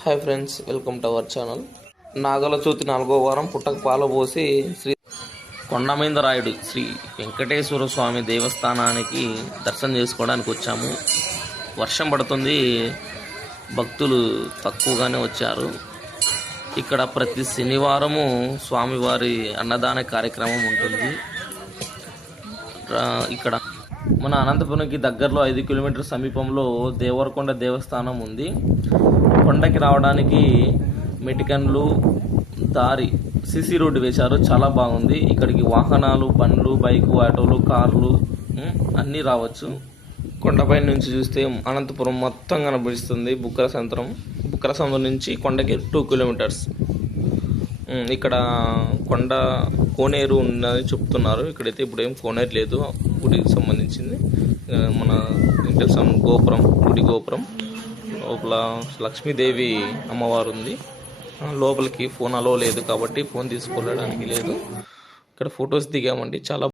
Hi friends, welcome to our channel. Nagula Chavithi 4వ వారం పుట్టకు పాలు పోసి శ్రీ కొండమీదరాయుడు శ్రీ వెంకటేశ్వర స్వామి దేవస్థానానికి దర్శనం చేసుకోవడానికి వచ్చాము. వర్షం పడుతుంది, భక్తులు తక్కువగానే వచ్చారు. ఇక్కడ ప్రతి శనివారము స్వామివారి అన్నదాన కార్యక్రమం ఉంటుంది. ఇక్కడ మన అనంతపురంకి దగ్గరలో 5 కిలోమీటర్ల సమీపంలో దేవరకొండ దేవస్థానం ఉంది. కొండకి రావడానికి మెటికన్లు దారి సిసి రోడ్డు వేశారు, చాలా బాగుంది. ఇక్కడికి వాహనాలు, బండ్లు, బైకు, ఆటోలు, కార్లు అన్నీ రావచ్చు. కొండపై నుంచి చూస్తే అనంతపురం మొత్తం కనబడిస్తుంది. బుక్కర సంద్రం నుంచి కొండకి 2 కిలోమీటర్స్. ఇక్కడ కొండ కోనేరు ఉన్నది చెప్తున్నారు. ఇక్కడైతే ఇప్పుడు ఏం కోనేరు లేదు, గుడికి సంబంధించింది. మన గోపురం, గుడి గోపురం లోపల లక్ష్మీదేవి అమ్మవారు ఉంది. లోపలికి ఫోన్ అలో లేదు కాబట్టి ఫోన్ తీసుకెళ్ళడానికి లేదు. ఇక్కడ ఫొటోస్ దిగామండి, చాలా